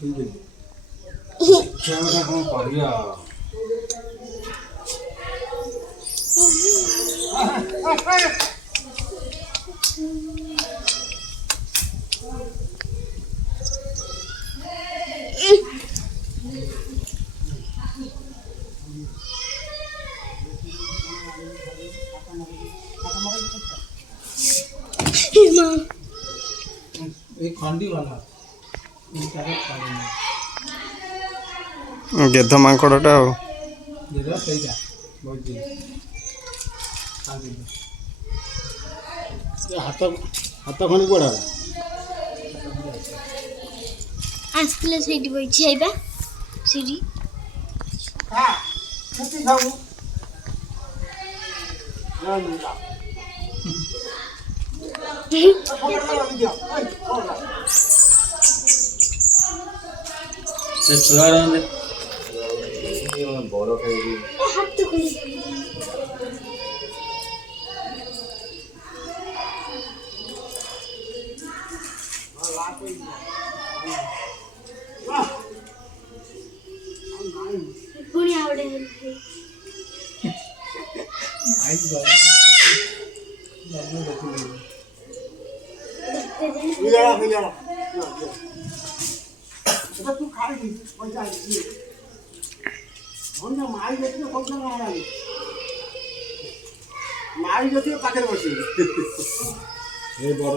क्या कौन करिया एक खंडी वाला गेध माଙ୍କड़टा आ हाथ हाथ खंडी पड़ा आसले सेठी बइछि आइबा सीरी हां खेती खाऊ ना ना से छुआ रहने बड़ खाई हाथ तो खोली पुणी आवडे आई गो तू खाई माई पाखे बस बड़